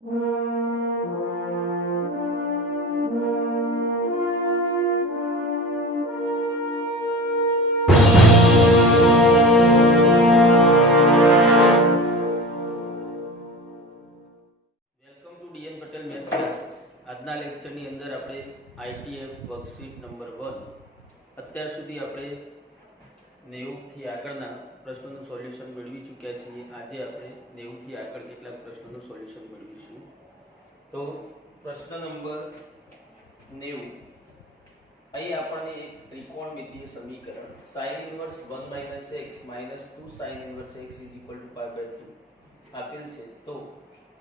Two DN Patel maths classes. આજના લેક્ચરની અંદર આપણે આઈટીએફ વર્કશીટ નંબર 1 અત્યાર સુધી આપણે 90 થી આગળના પ્રશ્નોનું સોલ્યુશન મેળવી ચૂક્યા છીએ. આજે આપણે 90 થી આગળ કેટલાક પ્રશ્નોનું સોલ્યુશન મેળવીશું. તો પ્રશ્ન નંબર 90, અહીં આપણને એક ત્રિકોણમિતિય સમીકરણ sin inverse 1 - x - 2 sin inverse x = π/2 આપેલ છે. તો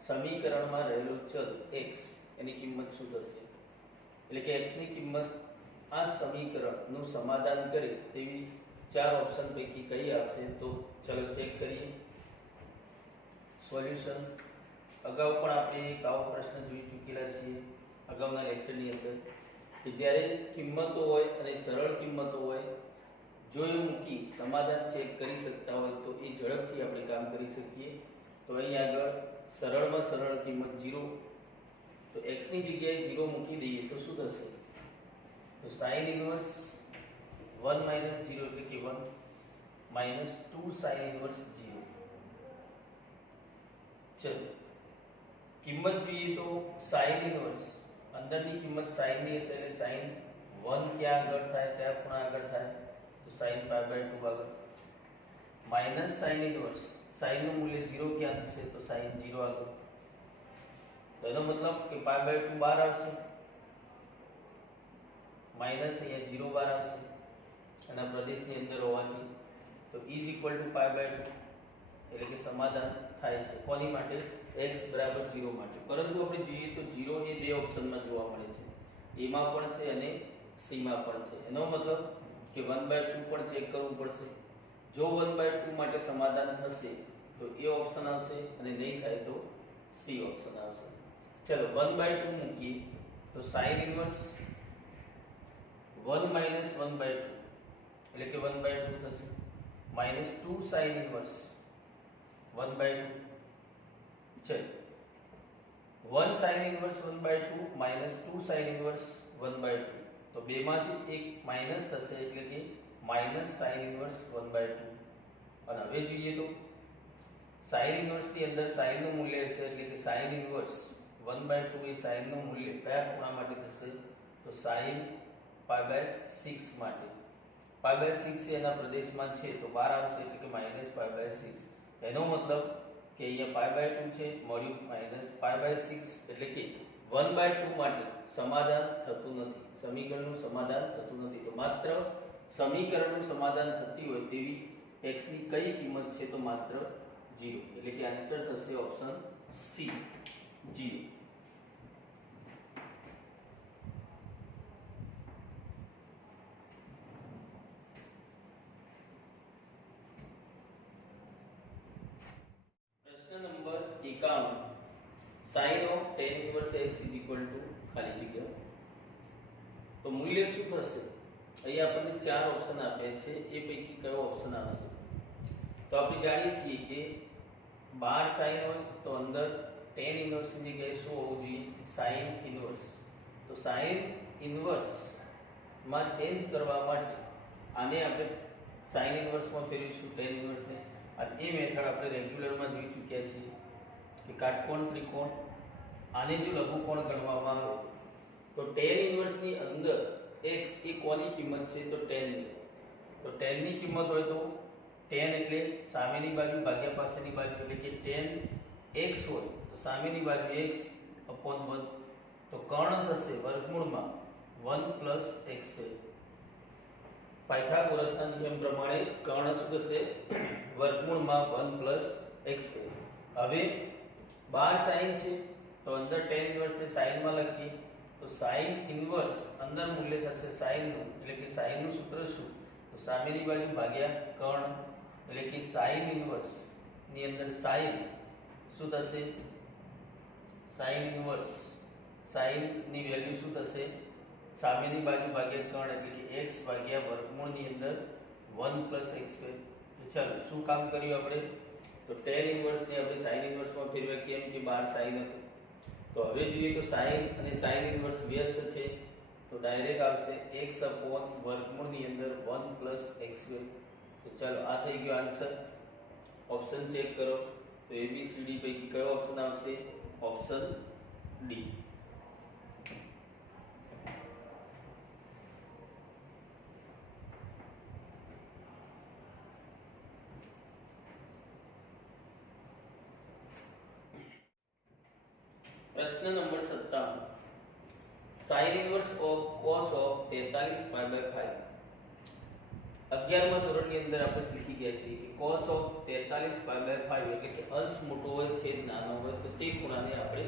સમીકરણમાં રહેલો ચલ x એની કિંમત શું થશે? એટલે કે x ની કિંમત આ સમીકરણનું સમાધાન કરે તેવી ચાર ઓપ્શન પૈકી કઈ આવશે? તો ચલો ચેક કરીએ સોલ્યુશન. અગાઉ પણ આપણે એક આવો પ્રશ્ન જોઈ ચૂકેલા છીએ અગાઉના લેક્ચરની અંદર, કે જ્યારે કિંમતો હોય અને સરળ કિંમતો હોય, જો એ મૂકી સમાધાન ચેક કરી શકતા હોય તો એ ઝડપથી આપણે કામ કરી શકીએ. તો અહીં આગળ સરળમાં સરળ કિંમત 0, તો x ની જગ્યાએ 0 મૂકી દઈએ તો શું થશે? તો sin ઇન્વર્સ 1 - 0 એટલે કે 1 - 2 sin ઇન્વર્સ 0. ચલો કિંમત જોઈએ તો sin ઇન્વર્સ અંદરની કિંમત sin ની હશે એટલે sin 1 ક્યાં આગળ થાય? કયા ખૂણા આગળ થાય? તો sin π/2 આગળ. માઈનસ sin ઇન્વર્સ, sin નું મૂલ્ય 0 ક્યાં થશે? તો sin 0 આગળ. તો એનો મતલબ કે π/2 બહાર આવશે, માઈનસ અહીંયા 0 બહાર આવશે અને પ્રદેશની અંદર હોવાથી તો = π/2 એટલે કે સમાધાન થાય છે. કોની માટે? x = 0 માટે. પરંતુ આપણે જોઈએ તો 0 એ બે ઓપ્શનમાં જોવા મળે છે, a માં પણ છે અને c માં પણ છે. એનો મતલબ કે 1/2 પણ ચેક કરવું પડશે. જો 1/2 માટે સમાધાન થશે તો એ ઓપ્શન આવશે અને નહીં થાય તો c ઓપ્શન આવશે. ચલો 1/2 મૂકીએ તો sin ઇન્વર્સ 1 - 1/2 એટલે કે 1/2 થશે, -2 sin ઇન્વર્સ 1/2. ચલો 1 sin ઇન્વર્સ 1/2 -2 sin ઇન્વર્સ 1/2, તો બેમાંથી એક માઈનસ થશે એટલે કે -sin ઇન્વર્સ 1/2. અને હવે જોઈએ તો sin ઇન્વર્સ ની અંદર sin નું મૂલ્ય હશે એટલે કે sin ઇન્વર્સ 1/2 એ sin નું મૂલ્ય કયા ખૂણા માટે થશે? તો sin π/6 માટે. π/6 એના પ્રદેશમાં છે તો બહાર આવશે એટલે કે -π/6. એનો મતલબ કે અહીંયા π/2 છે મળ્યું -π/6 એટલે કે 1/2 માટે સમાધાન થતું નથી, સમીકરણનું સમાધાન થતું નથી. તો માત્ર સમીકરણનું સમાધાન થતી હોય તેવી x ની કઈ કિંમત છે? તો માત્ર 0 એટલે કે આન્સર થશે ઓપ્શન C 0. પ્રશ્ન number 51, sin of tan inverse x = ખાલી જગ્યા. તો મૂલ્ય શું થશે? અહીં આપણને ચાર ઓપ્શન આપ્યા છે, એ પૈકી કયો ઓપ્શન આવશે? તો આપણે જાણીએ છીએ કે બહાર sin હોય તો અંદર tan ઇન્વર્સ ની જગ્યાએ શું હોવું જોઈએ? sin inverse. તો sin ઇન્વર્સ માં ચેન્જ કરવા માટે આને આપણે sin ઇન્વર્સ માં ફેરવીશું tan ઇન્વર્સ ને. અને એ મેથડ આપણે રેગ્યુલરમાં જોઈ ચૂક્યા છીએ કે કાટકોણ ત્રિકોણ, આને જો લઘુકોણ ગણવામાં આવે તો tan ઇન્વર્સ ની અંદર x એ કોની કિંમત છે? તો tan ની. તો tan ની કિંમત હોય તો tan એટલે સામેની બાજુ ભાગ્યા પાછળની બાજુ, એટલે કે tan x હોય તો સામેની બાજુ x / 1, તો કર્ણ થશે વર્ગમૂળમાં 1 + x². પાયથાગોરસના નિયમ પ્રમાણે કર્ણ શું થશે? વર્ગમૂળમાં 1 + x². હવે બહાર sin છે તો અંદર tan ઇન્વર્સ ને sin માં લખીએ તો sin ઇન્વર્સ અંદર મૂલ્ય થશે sin નું, એટલે કે sin નું સૂત્ર શું? તો સામેની બાજુ ભાગ્યા કર્ણ, એટલે કે sin ઇન્વર્સ ની અંદર sin શું થશે? sin ઇન્વર્સ sin ની વેલ્યુ શું થશે? સામેની બાજુ ભાગ્યા કર્ણ એટલે કે x ભાગ્યા વર્ગમૂળ ની અંદર 1 + x². તો ચાલો શું કામ કર્યું આપણે? તો tan ઇન્વર્સ ને આપણે sin ઇન્વર્સ માં ફેરવ્યા. કેમ કે બહાર sin હતું તો હવે જોઈએ તો સાઇન અને સાઇન ઇન્વર્સ વ્યસ્ત છે, તો ડાયરેક્ટ આવશે x અપોન વર્ગમૂળની અંદર 1 પ્લસ xy. તો ચાલો આ થઈ ગયો આન્સર. ઓપ્શન ચેક કરો તો ABCD પૈકી કયો ઓપ્શન આવશે? Option D. प्रश्न number 57. Sine inverse of cos of 43 pi by 5. 11મા ધોરણની અંદર આપણે શીખી ગયા છીએ કે cos ઓફ 43 પાઈ બાય 5 એટલે કે અંશ મોટો હોય છેદ નાનો હોય તો તે ખૂણાને આપણે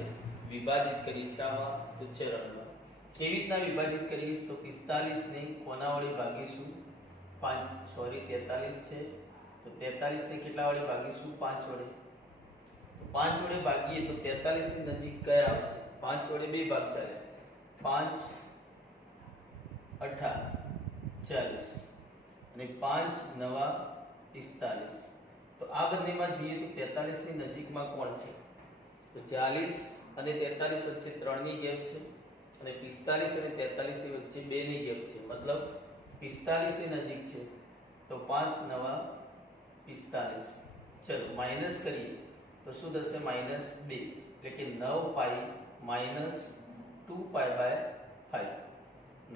વિભાજિત કરીએ શામાં? તો ચરણમાં. કેવી રીતના વિભાજિત કરીશું? તો 45 ને કોના વડે ભાગીશું? 43 છે તો 43 ને કેટલા વડે ભાગીશું? 5 વડે. તો 5 વડે ભાગીએ તો 43 ની નજીક કયા આવશે? 5 વડે બે ભાગ ચાલે. 5 8 40 અને 5 9 45. તો આ બંનેમાં જોઈએ તો 43 ની નજીકમાં કોણ છે? તો 40 અને 43 વચ્ચે 3 ની ગેપ છે અને 45 અને 43 ની વચ્ચે 2 ની ગેપ છે. મતલબ 45 ની નજીક છે તો 5 9 45. ચલો માઈનસ કરીએ તો શું થશે? -2 એટલે કે 9 pi minus 2 pi by 5.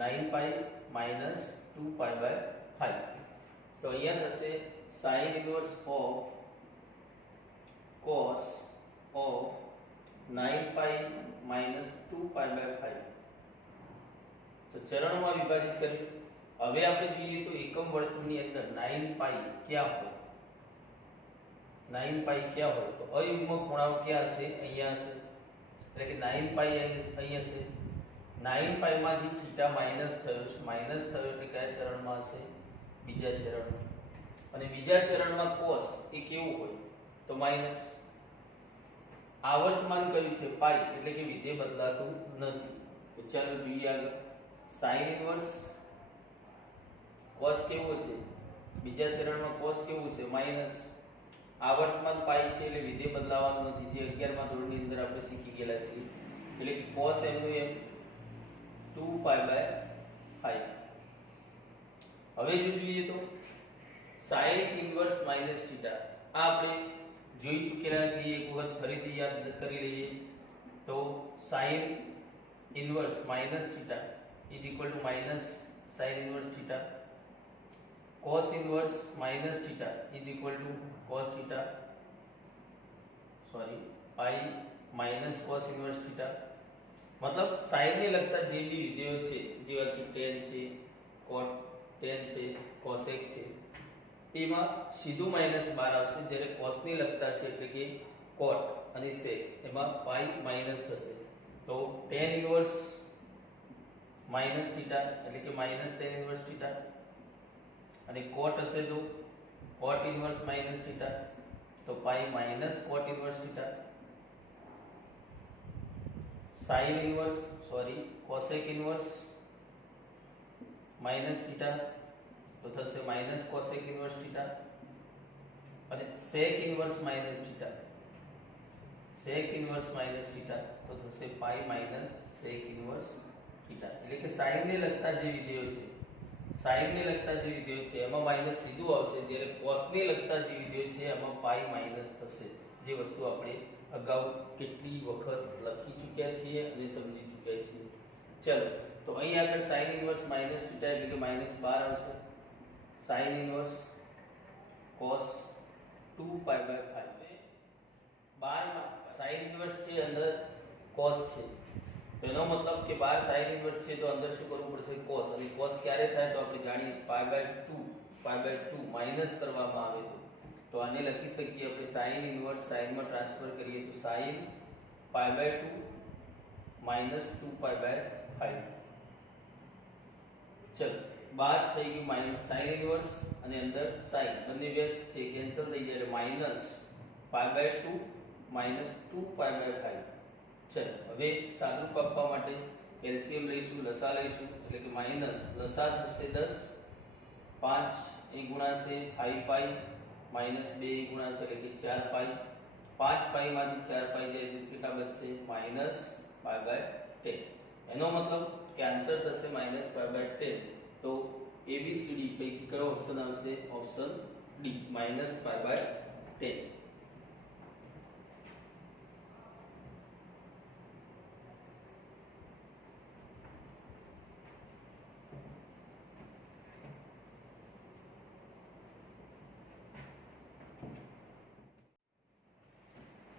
9 pi minus 2 pi by 5. તો અહીંયા થશે sin inverse of cos of 9 pi minus 2 pi by 5. તો ચરણમાં વિભાજિત કર્યું. હવે આપણે જોઈએ તો એકમ વર્તુળની અંદર 9 પાઈ ક્યાં હોય? 9 પાઈ ક્યાં હોય? તો અયુગ્મ ખૂણાઓ ક્યાં હશે? અહીંયા હશે. એટલે કે 9 પાઈ અહીં હશે. 9 પાઈ માંથી થીટા માઈનસ થયો છે. માઈનસ થયો એટલે કયા ચરણમાં હશે? બીજા ચરણમાં. અને બીજા ચરણમાં cos એ કેવું હોય? તો માઈનસ. આવર્તમાન કયું છે? પાઈ એટલે કે વિધેય બદલાતું નથી. તો ચાલો જોઈએ આગળ. sin ઇન્વર્સ cos કેવું હશે? બીજા ચરણમાં cos કેવું છે? માઈનસ. આવર્તમાન પાઈ છે એટલે વિધેય બદલાવાનું નથી, જે 11મા ધોરણની અંદર આપણે શીખી ગયેલા છીએ. એટલે કે cos એમનું એમ 2 પાઈ બાય 5. હવે જો જોઈએ તો sin ઇન્વર્સ માઈનસ થીટા આ આપણે જોઈ ચૂકેલા છીએ. એક વખત ફરીથી યાદ કરી લઈએ તો sin inverse minus theta is equal to minus sin inverse theta. cos inverse minus theta is equal to cos theta. Pi minus cos inverse theta. મતલબ sin ને લગતા જે બી વિધેયો છે જેવા કે tan છે, cot tan છે, cosec છે એમાં સીધું માઈનસ 12 આવશે. જ્યારે cos ને લગતા છે એટલે કે cot અને sec એમાં પાઈ માઈનસ થશે. તો tan ઇન્વર્સ માઈનસ થીટા એટલે કે માઈનસ tan ઇન્વર્સ થીટા અને cot હશે તો cot ઇન્વર્સ માઈનસ થીટા તો પાઈ minus cot inverse theta. sin inverse cosec inverse minus theta તો થશે માઈનસ cosec ઇન્વર્સ થીટા અને sec inverse minus theta. sec inverse minus theta તો થશે પાઈ minus sec inverse theta. એટલે કે sin ને લગતા જે વિધેયો છે એમાં માઈનસ સીધું આવશે, જ્યારે cos ને લગતા જે વિધેયો છે એમાં પાઈ માઈનસ થશે. જે વસ્તુ આપણે અગાઉ કેટલી વખત લખી ચૂક્યા છીએ અને સમજી ચૂક્યા છીએ. ચલો તો અહીં આગળ sin ઇન્વર્સ માઈનસ થીટા એટલે કે -12 આવશે. sin inverse cos 2 pi by 5. 12 માં sin ઇન્વર્સ છે, અંદર cos છે. તો એનો મતલબ કે 12 sin ઇન્વર્સ છે તો અંદર શું કરવું પડશે? cos. અને cos ક્યારે થાય તો આપણે જાણીએ પાઈ બાય 2 માઈનસ કરવામાં આવે તો આને લખી શકીએ આપણે sin ઇન્વર્સ sin માં ટ્રાન્સફર કરીએ તો sin pi by 2 minus 2 pi by 5. ચલો 12 થઈ ગયું માઈનસ sin ઇન્વર્સ અને અંદર sin બંને વ્યસ્ત છે, કેન્સલ થઈ જાય એટલે minus pi by 2 minus 2 pi by 5. ચલો હવે સાદુરૂપ આપવા માટે એલસીએમ લઈશું, લસા લઈશું એટલે કે માઈનસ લસા થશે 10, 5 એ ગુણાશે 5 પાઈ માઈનસ 2 ગુણાશે એટલે કે 4 પાઈ 5 પાઈ માંથી 4 પાઈ જાય તો કેટલા બચશે -π/10. એનો મતલબ કે આન્સર થશે -π/10. તો ABCD પૈકી કયો ઓપ્શન આવશે? Option D -π/10.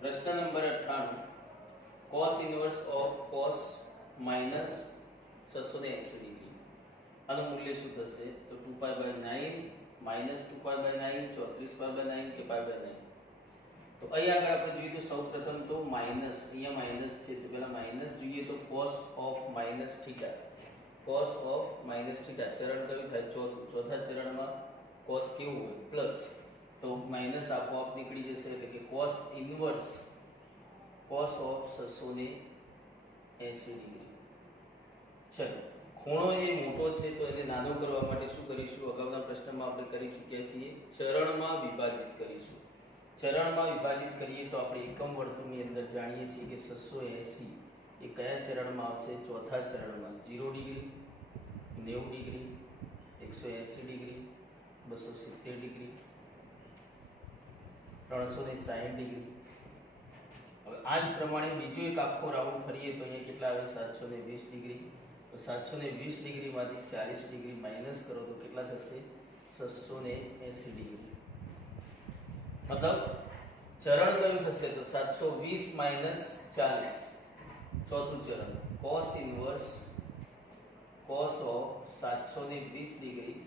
प्रश्न number 98 cos inverse of cos minus 680 degree આનું મૂલ્ય શું થશે? તો 2π/9 minus 2π/9 34π/9 કે π/9. તો અહીં આગળ આપણે જોઈએ તો સૌપ્રથમ તો માઈનસ, અહીંયા માઈનસ છે તો પહેલા માઈનસ જોઈએ તો cos of minus θ, cos of minus θ ચરણ કયું થાય? ચોથા ચરણમાં cos કેવું હોય? પ્લસ, તો માઈનસ આપોઆપ નીકળી જશે એટલે કે cos inverse cos of 680 degree. ચલો, ખૂણો એ મોટો છે તો એને નાનો કરવા માટે શું કરીશું? અગાઉના પ્રશ્નમાં આપણે કરી ચૂક્યા છીએ, ચરણમાં વિભાજિત કરીશું. ચરણમાં વિભાજિત કરીએ તો આપણે એકમ વર્તુળની અંદર જાણીએ છીએ કે 680 એ કયા ચરણમાં આવશે? ચોથા ચરણમાં. 0 degree, 90 degree, 180 degree, 270 degree, 360 degree. હવે આ જ પ્રમાણે બીજો એક આખો રાઉન્ડ ફરીએ તો અહીંયા કેટલા આવે? 720 ડિગ્રી. તો 720 ડિગ્રીમાંથી 40 ડિગ્રી માઈનસ કરો તો કેટલા થશે? 680 ડિગ્રી. મતલબ ચરણ કયું થશે? તો 720 માઈનસ 40. ચોથું ચરણ cos inverse cos of 720 degree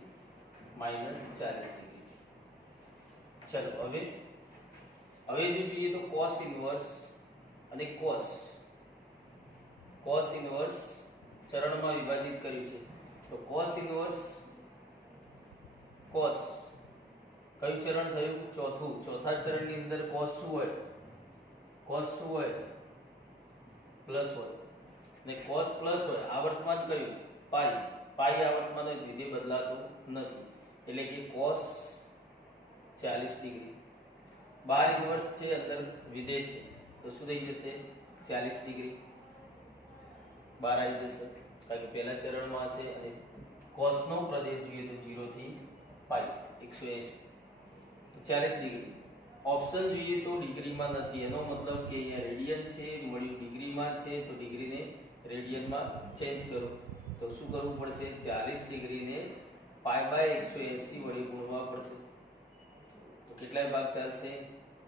minus 40 degree. ચલો, હવે જો જોઈએ તો cos ઇન્વર્સ અને cos ઇન્વર્સ ચરણમાં વિભાજિત કર્યું છે તો cos ઇન્વર્સ cos કયું ચરણ થયું? ચોથું. ચોથા ચરણની અંદર cos શું હોય? cos શું હોય? પ્લસ હોય. ને cos પ્લસ હોય. આવર્તમાન કયું? પાઈ. પાઈ આવર્તમાન હોય, વિધેય બદલાતું નથી એટલે કે cos 40 ડિગ્રી. 12 ઇન્વર્સ છે, અંદર વિધેય છે તો શું થઈ જશે? 40 ડિગ્રી. 12 આવી જશે કારણ કે પહેલા ચરણમાં હશે. અને cos નો પ્રદેશ જોઈએ તો 0 થી પાઈ 180 તો 40 ડિગ્રી. ઓપ્શન જોઈએ તો ડિગ્રીમાં નથી, એનો મતલબ કે અહીંયા રેડિયન છે, મળ્યું ડિગ્રીમાં છે તો ડિગ્રીને રેડિયનમાં ચેન્જ કરો. તો શું કરવું પડશે? 40 ડિગ્રીને π/180 વડે ગુણવા પડશે. તો કેટલાય ભાગ ચાલશે?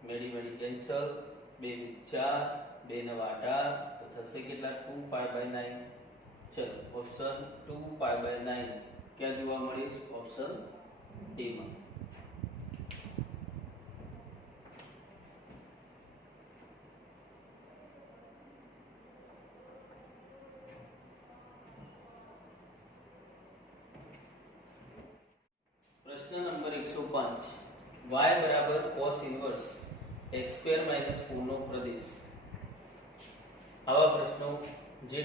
મેડી કેન્સલ, 2 4, 2 9 18 તો થશે કેટલા? 2π/9. ચલો, ઓપ્શન 2π/9 ક્યાં જોવા મળે? ઓપ્શન ડી માં. પ્રશ્ન નંબર 105 y બરાબર cos ઇન્વર્સ x² - 4 નો પ્રદેશ. આવા પ્રશ્નો JEE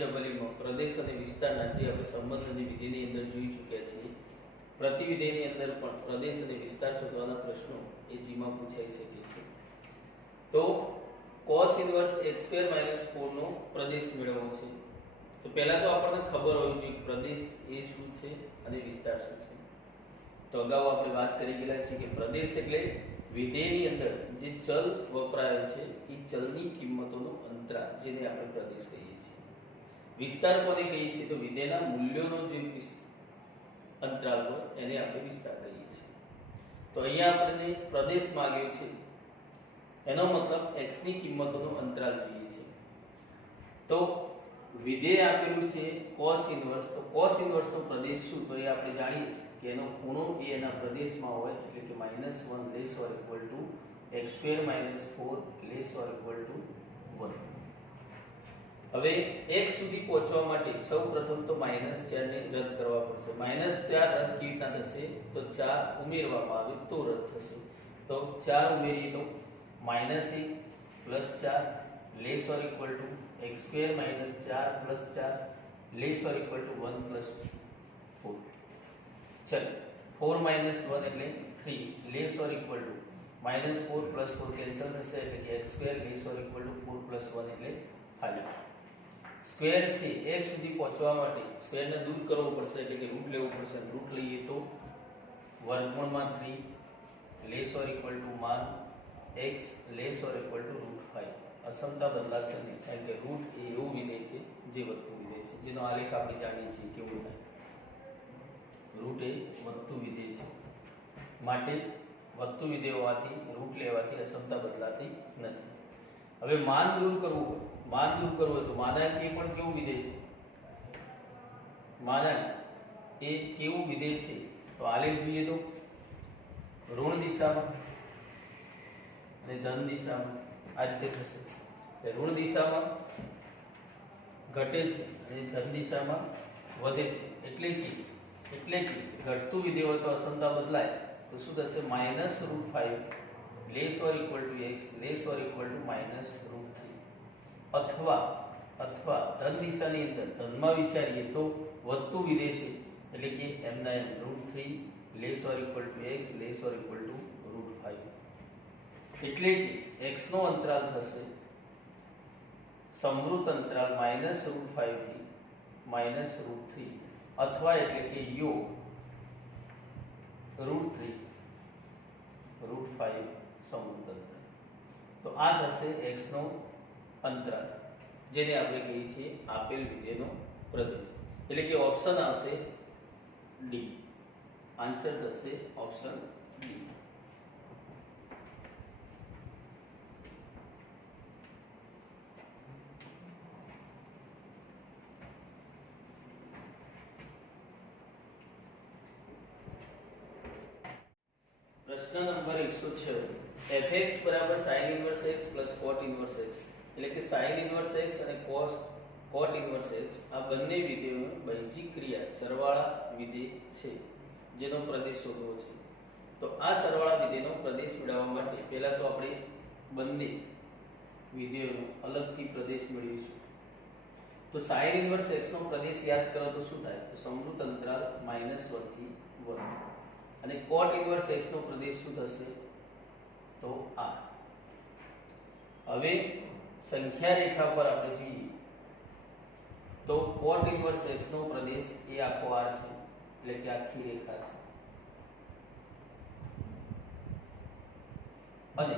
પ્રદેશ અને વિસ્તારના જે આપણે સંબંધ અને વિધિની અંદર જોઈ ચૂક્યા છીએ, પ્રતિવિધિની અંદર પણ પ્રદેશ અને વિસ્તાર શોધવાના પ્રશ્નો એ જીમાં પૂછાઈ શકે છે. તો cos ઇન્વર્સ x² - 4 નો પ્રદેશ મેળવવો છે તો પહેલા તો આપણને ખબર હોવી જોઈએ પ્રદેશ એ શું છે અને વિસ્તાર શું છે. તો અગાઉ આપણે વાત કરી ગયા છે કે પ્રદેશ એટલે વિધેયની અંદર જે ચલ વપરાય છે એ ચલની કિંમતોનો અંતરાલ, જેને આપણે પ્રદેશ કહીએ છીએ. વિસ્તાર કોને કહીએ છીએ? તો વિધેયના મૂલ્યોનો જે અંતરાલ હોય એને આપણે વિસ્તાર કહીએ છીએ. તો અહીંયા આપણને પ્રદેશ માંગ્યો છે, એનો મતલબ x ની કિંમતોનો અંતરાલ જોઈએ છે. તો વિધેય આપેલું છે cos ઇન્વર્સ. તો cos ઇન્વર્સ નો પ્રદેશ શું? તો એ આપણે જાણીએ છીએ કે એનો ખૂણો એ એના પ્રદેશમાં હોય એટલે કે -1 ≤ x² - 4 ≤ 1. હવે x સુધી પહોંચવા માટે સૌપ્રથમ તો -4 ને રદ કરવા પડશે. -4 રદ કેવી રીતના થશે? તો 4 ઉમેરવામાં આવે તો રદ થશે. તો 4 ઉમેરીએ તો -1 + 4 ≤ x² - 4 + 4 ≤ 1 + 4. ચલો, 4 - 1 એટલે 3 ≤ -4 + 4 કેન્સલ થશે એટલે કે x² less or equal two 4 + 1 એટલે 5. સ્ક્વેર છે x સુધી પહોંચવા માટે સ્ક્વેરને દૂર કરવો પડશે એટલે કે રૂટ લેવું પડશે. રૂટ લઈએ તો વર્ગમૂળમાં 3 લેસ ઓર ઇક્વલ ટુ માન x less or equal to √5. અસમતા બદલાશે નહીં કારણ કે રૂટ એ એવું વિધેય છે જે વધતું વિધેય છે, જેનો આલેખ આપણે જાણીએ છીએ કેવું થાય. રૂટ એ વધતું વિધેય છે માટે વધતું વિધેય હોવાથી રૂટ લેવાથી અસમતા બદલાતી નથી. હવે માન દૂર કરવું હોય તો માનાંક એ પણ કેવું વિધેય છે? માનાંક એ કેવું વિધેય છે? તો આલેખ જોઈએ તો ઋણ દિશામાં અને ધન દિશામાં આ રીતે થશે. ઋણ દિશામાં ઘટે છે અને ધન દિશામાં વધે છે. એટલે કે ઘટતું વિધેય હોય તો અસમતા બદલાય તો શું થશે? -√5 less or equal to x less or equal to -√3. અથવા ધન દિશાની અંદર ધનમાં વિચારીએ તો વધતું વિધેય છે એટલે કે એમના એમ √3 less or equal to x less or equal to √5. એટલે કે x નો અંતરાલ થશે સમૃદ્ધ અંતરાલ -√5 થી -√3 અથવા એટલે કે યો √3 √5 સમૃદ્ધ અંતરાલ. તો આ થશે x નો અંતરાલ જેને આપણે કહીએ છીએ આપેલ વિધેયનો પ્રદેશ. એટલે કે ઓપ્શન આવશે ડી. આન્સર થશે ઓપ્શન ડી. પ્રશ્ન number 106 fx = sin inverse x + cot inverse x. એટલે કે sin inverse x અને cot inverse x આ બંને વિધેયોની બૈજિક ક્રિયા સરવાળા વિધેય છે જેનો પ્રદેશ શોધવો છે. તો આ સરવાળા વિધેયનો પ્રદેશ મેળવવા માટે પહેલા તો આપણે બંને વિધેયોનો અલગથી પ્રદેશ મેળવીશું. તો sin inverse x નો પ્રદેશ યાદ કરો તો શું થાય? તો સમૃદ્ધ અંતરાલ -1 થી 1. અને cot inverse x નો પ્રદેશ શું થશે? તો આ. હવે સંખ્યા રેખા પર આપણે જોઈએ તો cot inverse x નો પ્રદેશ એ આખો r છે એટલે કે આખી રેખા છે. અને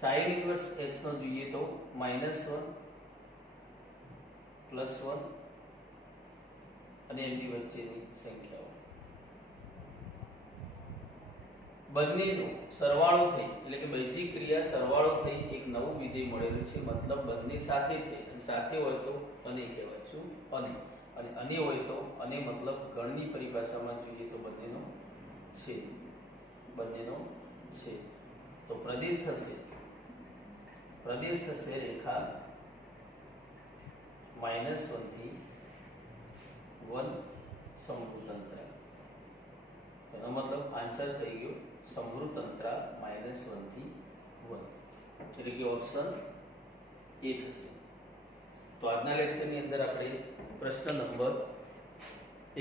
sin inverse x નો જોઈએ તો -1 +1 અને એમની વચ્ચેની સંખ્યાઓ બંનેનો સરવાળો થઈ એટલે કે બૈજિક ક્રિયા સરવાળો થઈ એક નવું વિધેય મળેલું છે. મતલબ બંને સાથે છે અને સાથે હોય તો અને કહેવાય. શું? અને. અને અને હોય તો અને મતલબ ગણની પરિભાષામાં જોઈએ તો બંનેનો છે. તો પ્રદેશ થશે રેખા -1 થી 1 સમૃદ્ધ અંતરાલ. તેનો મતલબ આન્સર થઈ ગયો સમૃદ્ધ અંતરાલ -1 થી 1 એટલે કે ઓપ્શન એ થશે. તો આજના લેક્ચરની અંદર આપણે પ્રશ્ન નંબર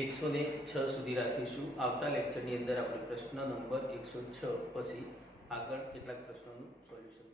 106 સુધી રાખીશું. આવતા લેક્ચરની અંદર આપણે પ્રશ્ન નંબર 106 પછી આગળ કેટલાક પ્રશ્નોનું સોલ્યુશન